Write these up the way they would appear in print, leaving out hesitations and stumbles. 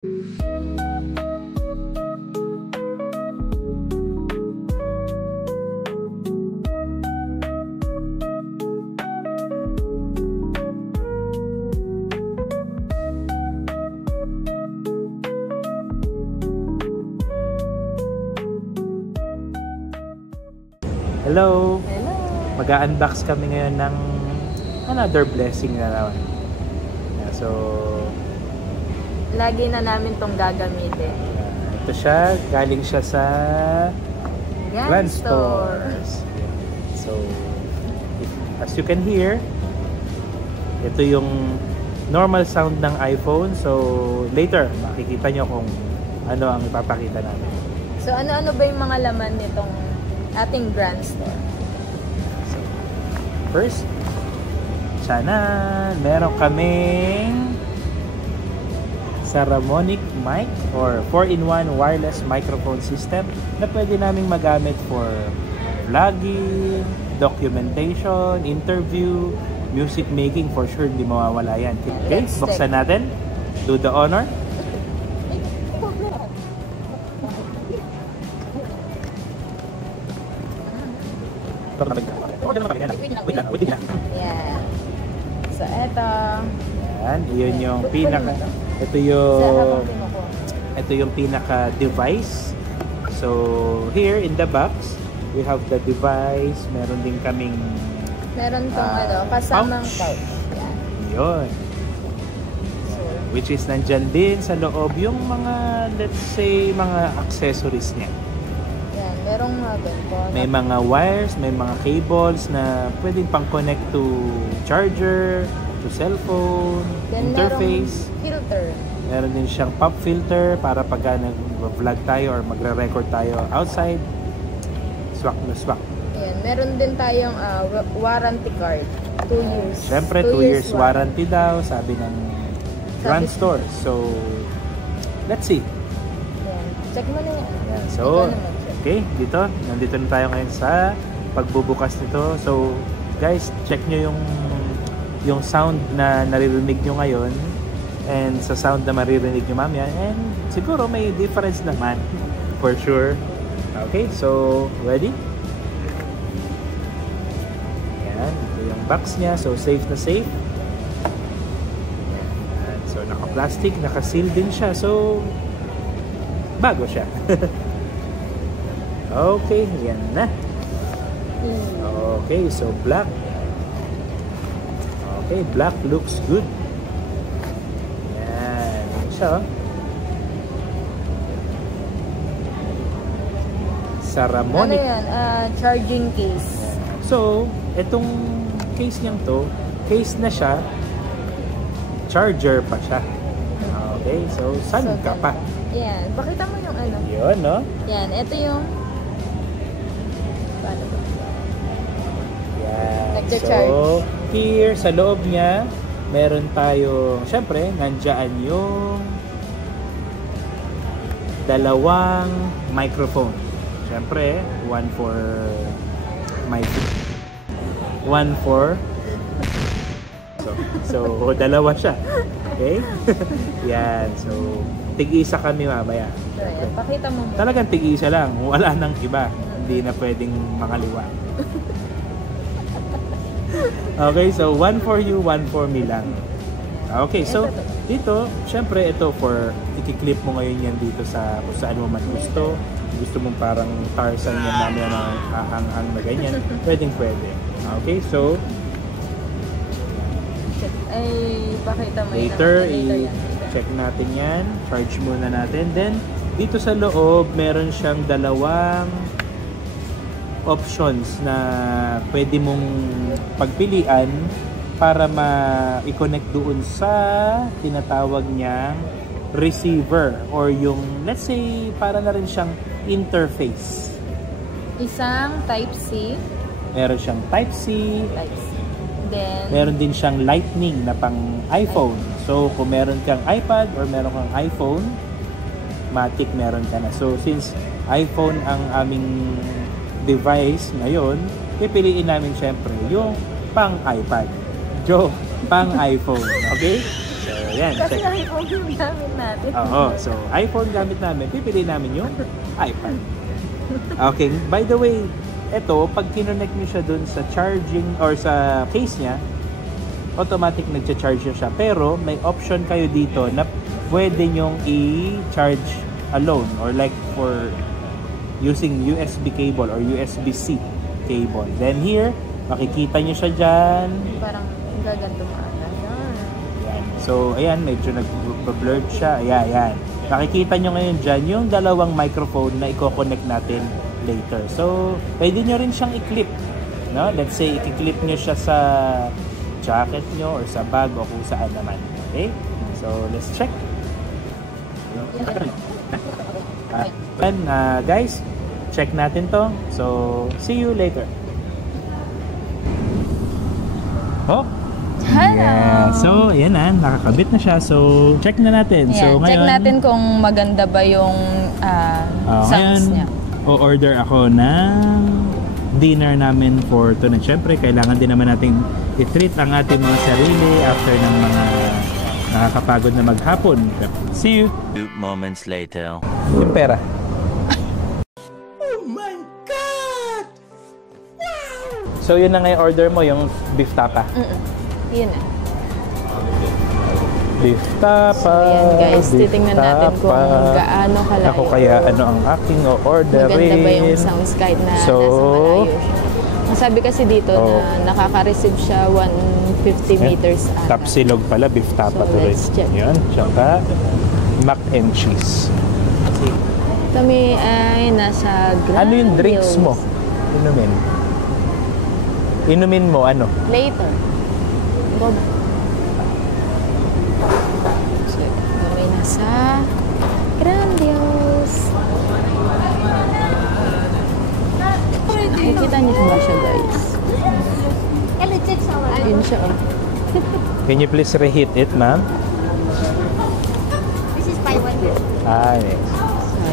Hello! Hello! Mag-unbox kami ngayon ng another blessing na naman. So, Lagi na namin tong gagamitin. ito siya. Galing siya sa Grand Stores. So, as you can hear, ito yung normal sound ng iPhone. So, later, makikita nyo kung ano ang ipapakita namin. So, ano-ano ba yung mga laman nitong ating Grand Store? So, first, meron kaming Saramonic mic or 4-in-1 wireless microphone system na pwede naming magamit for vlogging, documentation, interview, music making. For sure, hindi mawawala yan. Okay, buksan natin. Do the honor. Yeah. So, eto. Yan, yun yung pinaka ito yung pinaka device. So, here in the box, we have the device. Meron din kaming kasamang pouch. Yan. Yun. Which is nandyan din sa loob yung mga, let's say, mga accessories niya. Yan, merong may mga wires, may mga cables na pwedeng pang-connect to charger, to cellphone, then interface. Filter. Meron din siyang pop filter para pag nag-vlog tayo or magre-record tayo outside. Swak na swak. Ayan, meron din tayong warranty card. 2 years. Siyempre, 2 years warranty daw, sabi ng Grand Store. So, let's see. Ayan. Check mo na yan. Ayan. So, okay, nandito na tayo ngayon sa pagbubukas nito. So, guys, check nyo yung sound na naririnig nyo ngayon and sa sound na maririnig nyo mamaya, and siguro may difference naman for sure. Okay, so ready? Yan, ito yung box nya, so safe na safe. Yan. So naka-plastic, naka-seal din siya, so bago siya. Okay, yan na. Okay, so black. Okay, black looks good. Yan. Siya. Saramonic. Ano yan? Charging case. So, itong case niyang to, case na siya, charger pa siya. Okay, so saan ka pa? Yan. Pakita mo yung ano. Yun, no? Yan. Ito yung paano ba? Yan. Nagcha-charge. So, here sa loob niya, meron tayong, syempre, nandiyan yung dalawang microphone. Syempre, one for mic. One for so dalawa siya. Okay? Yan. So, tig-isa kami mamaya. So, yan. Pakita mo mo. Talagang tig-isa lang. Wala nang iba. Hindi na pwedeng makaliwa. Okay, so one for you, one for me lang. Okay, so dito, syempre ito for i-clip mo ngayon yan dito sa kung saan mo man gusto. Gusto mong parang Tarzan yan namin na hahang-hang na ganyan. Pwedeng pwede. Okay, so ay pakita mo later i-check natin yan. Charge muna natin. Then, dito sa loob, meron siyang dalawang options na pwede mong pagpilian para ma-connect doon sa tinatawag niyang receiver or yung, let's say, para na rin siyang interface. Isang Type-C. Meron siyang Type-C. Type-C. Then, meron din siyang Lightning na pang iPhone. So, kung meron kang iPad or meron kang iPhone, matic meron ka na. So, since iPhone ang aming device ngayon, pipiliin namin syempre yung pang iPad. Pang iPhone. Okay? So, yan. Kasi iPhone yung gamit natin. Oo. So, iPhone gamit namin. Pipili namin yung iPad. Okay. By the way, ito, pag kinonect nyo siya dun sa charging or sa case niya, automatic nagcha-charge siya. Pero, may option kayo dito na pwede nyong i-charge alone or like for using USB cable or USB-C cable. Then here, makikita nyo siya dyan. Parang gaganto mo ata. Ayan. So, ayan, medyo nag-blurred siya. Ayan. Makikita nyo ngayon dyan yung dalawang microphone na i-connect natin later. So, pwede nyo rin siyang i-clip. No? Let's say, i-clip nyo siya sa jacket nyo or sa bag o kung saan naman. Okay? So, let's check. And guys, check natin to. So, see you later. Oh. Hello! Yeah. So, ayan na. Nakakabit na siya. So, check na natin. Yeah, So, ngayon, check natin kung maganda ba yung sounds niya. O-order ako ng dinner namin for tonight. Siyempre, kailangan din naman natin i-treat ang ating mga sarili after ng mga nakakapagod na maghapon. See you! 2 moments later. Yung pera. So yun na nga yung order mo, yung beef tapa. Yun na. Beef tapa. So yan guys, titingnan natin kung gaano kalayo. Ako kaya ano ang aking orderin. Maganda ba yung sounds kahit na nasa malayo siya. Ang sabi kasi dito na nakaka-receive siya 150 meters ata. Tapsilog pala, beef tapa So, to rin. let's check. Yan, tsaka mac and cheese. Kami ay nasa Grand Ano yung drinks Hills. mo? Inumin mo, ano? Later. Go ba? So, kami nasa Grand Hills. Nakikita niyo ba siya, guys? Ayun siya, oh. Can you please reheat it, ma'am? This is buy one. Yes. So, ayan.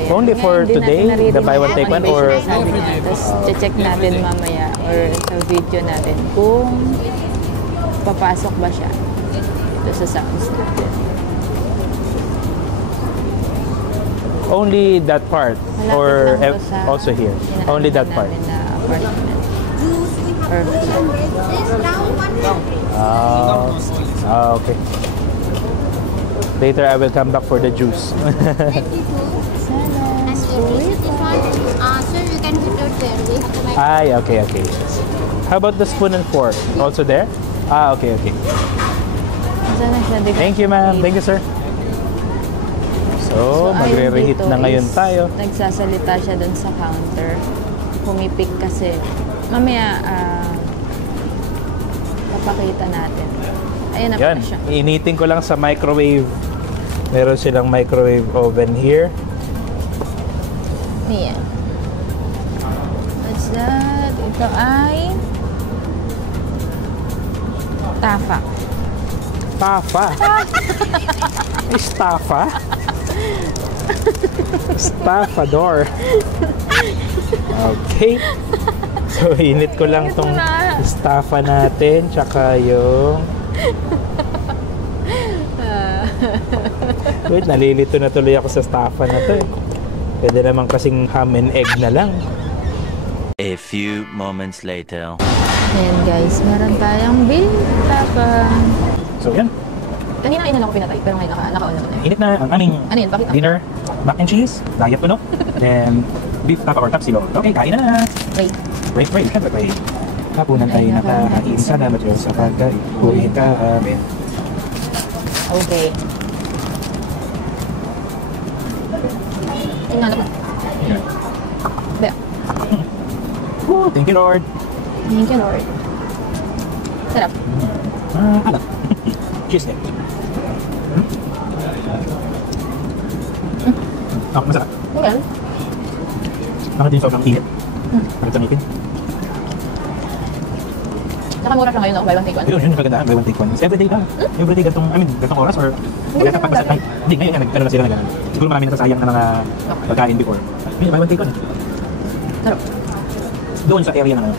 Only for Ngayon, di today, natin naririnig the buy one take kung one, ano ba or- yung sinasabi niya. Tapos, check natin mamaya or sa video natin kung papasok ba siya dito sa sounds natin. Only that part? Malapit Or lang to sa also here? Only that part? namin na apartment. Juice we have Or this round one. Okay. Later, I will come back for the juice. 22. And this one, sir, you can put it there. We have to make Ay, okay. How about the spoon and fork? Also there? Okay. saan na siya? Thank you, ma'am. Thank you, sir. So, ayun magre-reheat dito na ngayon is tayo. Nagsasalita siya dun sa counter. Pumipik kasi. Mamaya, papakita natin. Ayun na Yan. pala siya. Initin ko lang sa microwave. Meron silang microwave oven here. Yan. What's that? Ito ay Tafa. Tafa. Estafa. Estafador. Okay. So, init ko lang tong estafa natin. Tsaka yung... Wait, nalilito na tuloy ako sa estafa na to. Pwede naman kasing ham and egg na lang. A few moments later. Ayan guys, meron tayong bintapa. So, yan. Kanina kayo na ako pinatay, pero ngayon naka-on naman. Init na ang aming Ano yun? Bakit? dinner. Mac and cheese. Diet puno. Then, beef tapa or tapsilog. Okay, kain na. Wait. Wait. Siyempre, wait. Hapunan tayo nakakain. Salamat Diyos sa pagkain. Purihin ka. Amen. Okay. Tingnan ako. Be. Thank you, Lord. Thank you, Lord. Sarap. Alam. Cheese eh. Masarap. Okay. Bakit din sobrang init? Bakit sa ngipin? Nakamura siya ngayon ako, buy one take one. Yun, maganda. Buy one take one. Everyday ka. Everyday gantong oras or kaya sa pagbasa. Ay, hindi, ngayon yan. Nagkano na sila na gano'n. Siguro marami nasasayang na mga pagkain before. Ngayon, buy one take one. Sarap. Doon sa area na ngayon.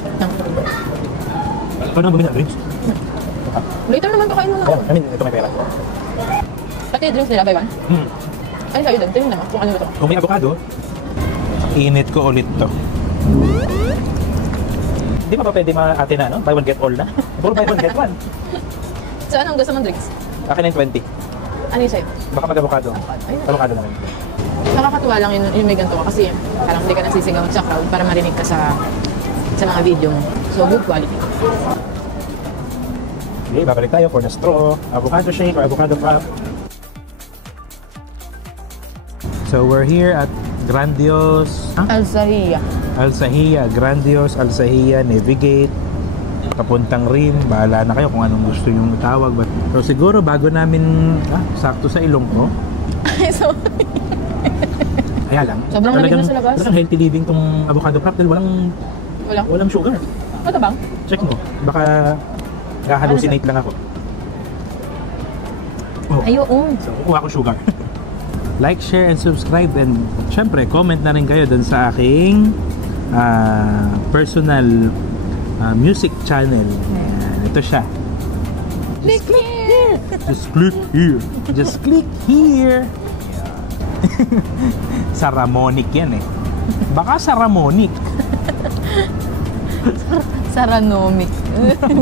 Ikaw naman bumili ng drinks. Later naman kakain mo na ako. Ito may pera. Pati drinks nila, buy one. Ay, sa'yo din. Tingnan naman kung ano ito. Kung may avocado, init ko ulit to. Hindi ba pwede ate na, no? Buy one get all na? Puro buy one get one. So, anong gusto mong drinks? Akin na yung 20. Ano yung sa'yo? Baka mag-avocado. Avocado na rin. Nakakatuwa lang yung may ganito ka kasi parang hindi ka nasisigaw sa crowd para marinig ka sa mga video mo. So, good quality. Okay, babalik tayo for the straw, avocado shake or avocado frap. So we're here at Grandios Al-Sahiyya. Al-Sahiyya, Grandios Al-Sahiyya, Navigate, papuntang Rim. Bahala na kayo kung anong gusto yung tawag. So siguro bago namin, sakto sa ilong ko. So, Kaya lang, sobrang lamig na sa labas. Talagang healthy living tong avocado frap dahil walang sugar. Matabang? Check mo, baka halucinate lang ako. Oh. Ayun. So, kukuha ko sugar. Like, share, and subscribe. And syempre, comment na rin kayo dun sa aking personal music channel. Ayan, ito siya. Click here! Just click here. Just click here. Saramonic yan eh. Baka Saramonic. Saranomic.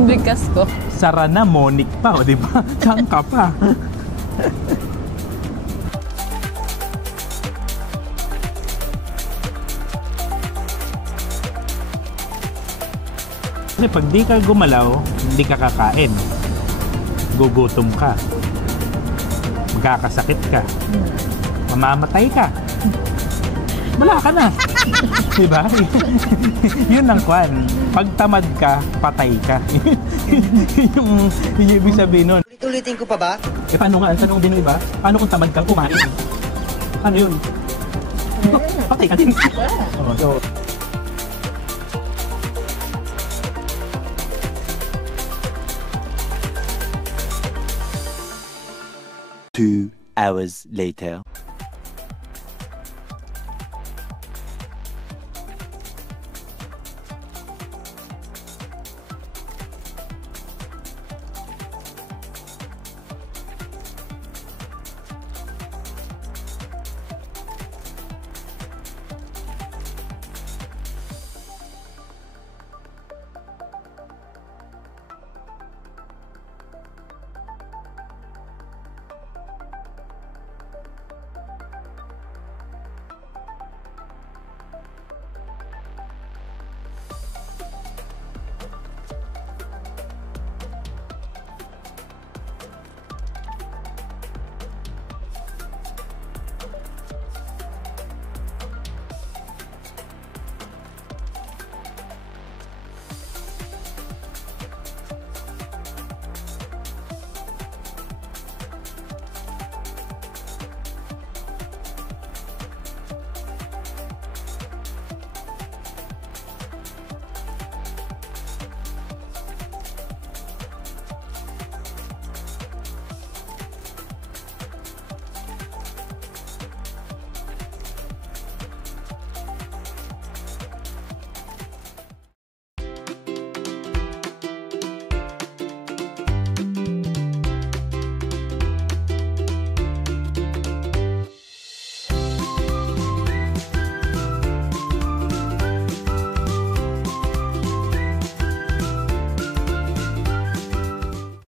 Bigas ko. Saranamonic pa, o di ba? Saan ka pa? Kasi pag di ka gumalaw, hindi ka kakain. Gugutom ka. Magkakasakit ka. Mamamatay ka. Wala ka na. Diba? Yun ang kwan. Pag tamad ka, patay ka. yung ibig sabihin nun. Ulitin ko pa ba? Paano nga? Tanong din iba? Paano kung tamad kang kumain? Ano yun? Patay ka din. So, 2 hours later.